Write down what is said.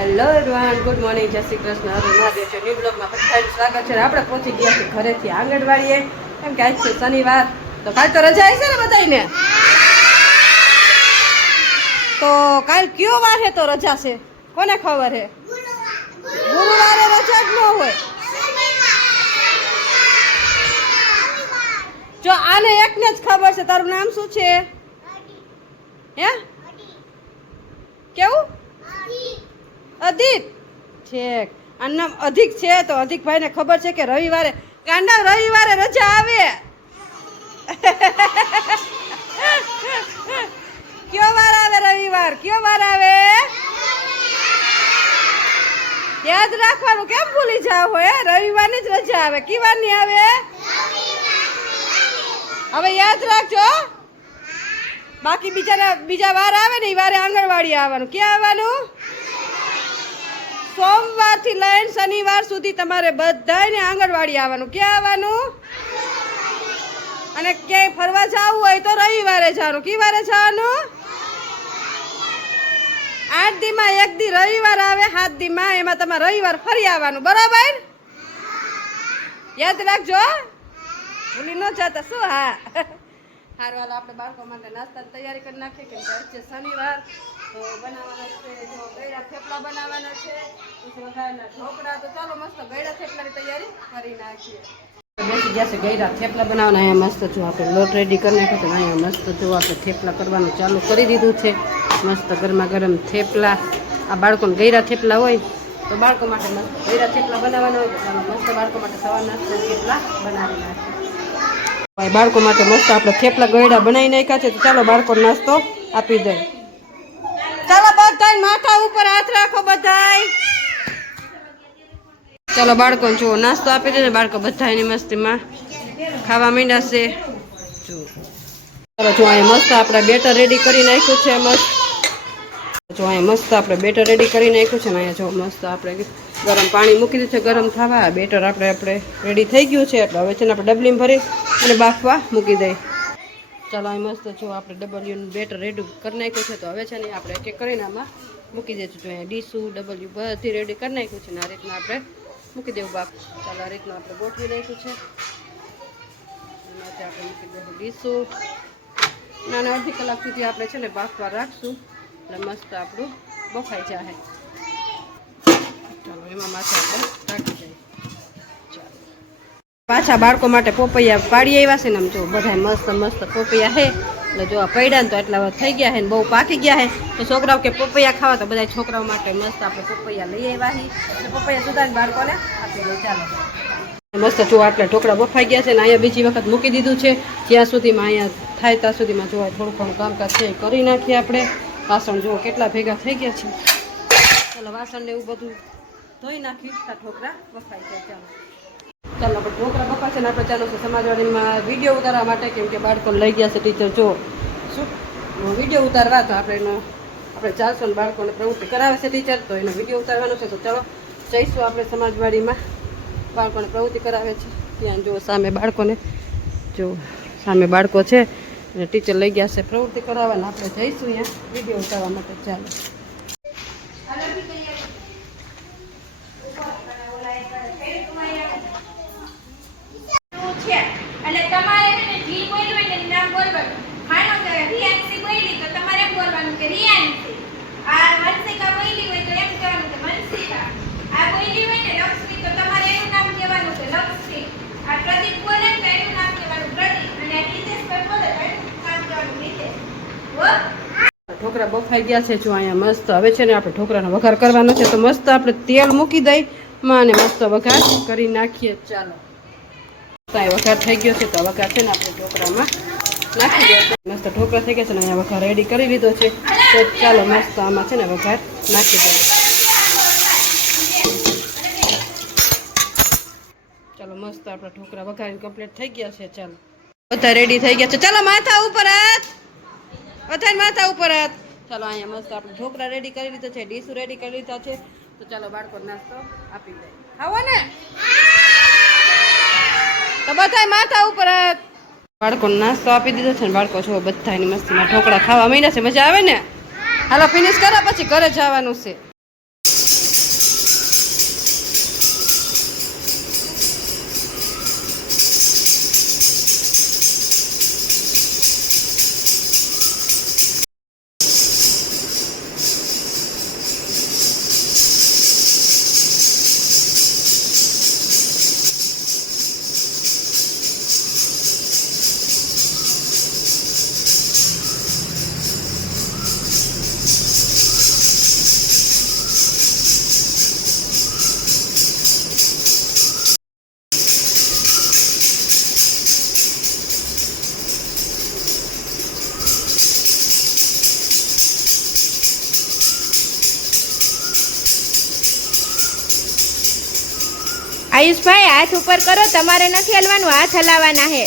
Hello everyone, good morning, જય શ્રી કૃષ્ણ, હરે મહાદેવ છે. New બ્લોગમાં બધાનું સ્વાગત છે. આપણે પહોંચી ગયા છીએ ઘરેથી આંગણવાડીએ, કેમ કે આજ છે શનિવાર, તો કાલ તો રજા હશે ને બધાને. તો કાલ કયો વાર છે તો રજા છે, કોને ખબર છે? ગુરુવારે રજા જ ન હોય. જો આને એકને જ ખબર છે. તારું નામ શું છે? હે કેવું? અધિક છે. આનું નામ અધિક છે. તો અધિકભાઈને ખબર છે કે રવિવારે ગાંડા રવિવારે રજા આવે. કયો વાર આવે રવિવાર? કયો વાર આવે? યાદ રાખવાનું, કેમ ભૂલી જાવ હે? રવિવારની જ રજા આવે. કી વાર ની આવે? હવે યાદ રાખજો. બાકી બીજા વાર આવે ને એ વારે આંગણવાડી આવવાનું. ક્યાં આવવાનું? સોમવારથી લઈને શનિવાર સુધી તમારે બધાને આંગણવાડી આવવાનું. ક્યાં આવવાનું? અને ક્યાંય ફરવા જવું હોય તો રવિવારે જવાનું. કી વારે જવાનું? 8 દીમાં 1 દી રવિવાર આવે, 7 દીમાં એમાં તમારે રવિવાર ફરી આવવાનું. બરાબર? યાદ રાખજો, ભૂલી ન જતા. શું? હા સારું, હાલ આપણે બાળકો માટે નાસ્તાની તૈયારી કરી નાખીએ. કેમ કે આજે શનિવાર તો બનાવવાના છે, જો ગળ્યા થેપલા બનાવવાના છે, પછી વઘારેલા ઢોકળા. તો ચાલો મસ્ત ગળ્યા થેપલાની તૈયારી કરી નાખીએ. બેસી ગયા છે ગળ્યા થેપલા બનાવવાના. અહીંયા મસ્ત જો આપણે લોટ રેડી કરી નાખ્યો છે. અહીંયા મસ્ત જો આપણે થેપલા કરવાનું ચાલુ કરી દીધું છે. મસ્ત ગરમા ગરમ થેપલા. આ બાળકોને ગળ્યા થેપલા હોય તો બાળકો માટે મસ્ત ગળ્યા થેપલા બનાવવાના હોય. તો મસ્ત બાળકો માટે સવાર નાસ્તા થેપલા બનાવી નાખીએ. બાળકો માટે મસ્ત આપણે થેપલા ગળ્યા બનાવી નાખ્યા છે. તો ચાલો બાળકો નાસ્તો આપી દઈએ. ચાલો બધા માથા ઉપર હાથ રાખો બધાય. ચાલો બાળકો જુઓ નાસ્તો આપી દે ને. બાળકો બધા એની મસ્તીમાં ખાવા માંડ્યા છે. ચાલો જો અહીંયા મસ્ત આપણે બેટર રેડી કરી નાખ્યું છે. મસ્ત જો અહીંયા મસ્ત આપણે બેટર રેડી કરી નાખ્યું છે ને. અહીંયા જો મસ્ત આપણે ગરમ પાણી મૂકી દીધું છે ગરમ થવા. બેટર આપણે રેડી થઈ ગયું છે. એટલે હવે છે ને આપણે ડબલીમાં ભરી અને બાફવા મૂકી દઈએ. ચાલો અહીં મસ્ત જો આપણે ડબલ્યુનું બેટર રેડી કરી નાખ્યું છે. તો હવે છે ને આપણે એક એક કરીને આમાં મૂકી દઈશું. જો અહીંયા ડીશું ડબલ્યુ બધી રેડી કરી નાખ્યું છે ને આ રીતના આપણે મૂકી દેવું બાફ. ચાલો આ રીતના આપણે ગોઠવી નાખ્યું છે. એમાંથી આપણે મૂકી દઈશું ડીશું. નાના અડધી કલાક સુધી આપણે છે ને બાફવા રાખશું. એટલે મસ્ત આપણું બફાઈ જાય. ચાલો એમાં માથે આપણે રાખી દઈએ. પાછા બાળકો માટે પોપૈયા પાડી આવ્યા છે ને. આમ જો બધા મસ્ત મસ્ત પોપૈયા છે. એટલે જો આ પડ્યા ને તો એટલા થઈ ગયા છે ને બહુ પાકી ગયા છે. તો છોકરાઓ કે પોપૈયા ખાવા, તો બધા છોકરાઓ માટે મસ્ત આપણે પોપૈયા લઈ આવ્યા છીએ. એટલે પોપૈયા સુધારીને બાળકોને આપી દઈએ. ચાલો મસ્ત જો આટલા ઢોકળા બફાઈ ગયા છે ને. અહીંયા બીજી વખત મૂકી દીધું છે. જ્યાં સુધીમાં અહીંયા થાય ત્યાં સુધીમાં જોવા થોડું ઘણું કામકાજ છે એ કરી નાખીએ આપણે. વાસણ જુઓ કેટલા ભેગા થઈ ગયા છે. ચાલો વાસણને એવું બધું ધોઈ નાખી. આ ઢોકળા બફાઈ જાય. ચાલો આપણે ઢોકળા બફા છે ને આપણે ચાલો સમાજવાડીમાં વિડીયો ઉતારવા માટે. કેમ કે બાળકોને લઈ ગયા છે ટીચર જો શું વિડીયો ઉતારવા. તો આપણે ચાલશો ને બાળકોને પ્રવૃત્તિ કરાવે છે ટીચર, તો એનો વિડીયો ઉતારવાનો છે. તો ચાલો જઈશું આપણે સમાજવાડીમાં. બાળકોને પ્રવૃત્તિ કરાવે છે ત્યાં જો સામે બાળકોને જો સામે બાળકો છે અને ટીચર લઈ ગયા છે પ્રવૃત્તિ કરાવવાને. આપણે જઈશું અહીંયા વિડીયો ઉતારવા માટે. ચાલો એટલે તમારે જી બોલ્યું હોય ને નામ બોલવાનું. માનો કે રિયાન્સી બોલી તો તમારે એમ બોલવાનું કે રિયાન્સી. આ વંશિકા બોલી હોય તો એમ કહેવાનું કે વંશિકા. આ બોલી હોય ને લક્ષ્મી તો તમારે એનું નામ કહેવાનું કે લક્ષ્મી. આ પ્રદીપ બોલે તો એનું નામ કહેવાનું પ્રદીપ. અને આ નિતેશ પર બોલે તો એનું નામ કહેવાનું નિતેશ. ઢોકળા બફાઈ ગયા છે જો અહીંયા મસ્ત. હવે છે ને આપણે ઢોકળાનો વઘાર કરવાનો છે. તો મસ્ત આપણે તેલ મૂકી દઈ માં અને મસ્ત વઘાર કરી નાખીએ. ચાલો વઘાર થઈ ગયો છે. તો વઘાર છે ને આપણે ઢોકળામાં નાખી દઈએ. મસ્ત ઢોકળા થઈ ગયા છે ને અહીંયા વઘાર રેડી કરી લીધો છે. તો ચાલો મસ્ત આમાં છે ને વઘાર નાખી દઈએ. ચાલો મસ્ત આપણા ઢોકળા વઘારીને કમ્પ્લીટ થઈ ગયા છે. ચાલો બધા રેડી થઈ ગયા છે. ચાલો માથા ઉપર હાથ, બધા માથા ઉપર હાથ. ચાલો અહીંયા મસ્ત આપણે ઢોકળા રેડી કરી લીધા છે, ડીશું રેડી કરી લીધા છે. તો ચાલો બાળકો નાસ્તો આપી દઈએ. ખાવો ને તો બધા માથા ઉપર હાથ. બાળકોને નાસ્તો આપી દીધો છે ને. બાળકો છો બધા એની મસ્તીમાં ઢોકળા ખાવા માંડ્યા છે. મજા આવે ને? હાલો ફિનિશ કરો પછી ઘરે જવાનું છે. આયુષભાઈ હાથ ઉપર કરો, તમારે નથી હલવાનું, હાથ હલાવવાના છે.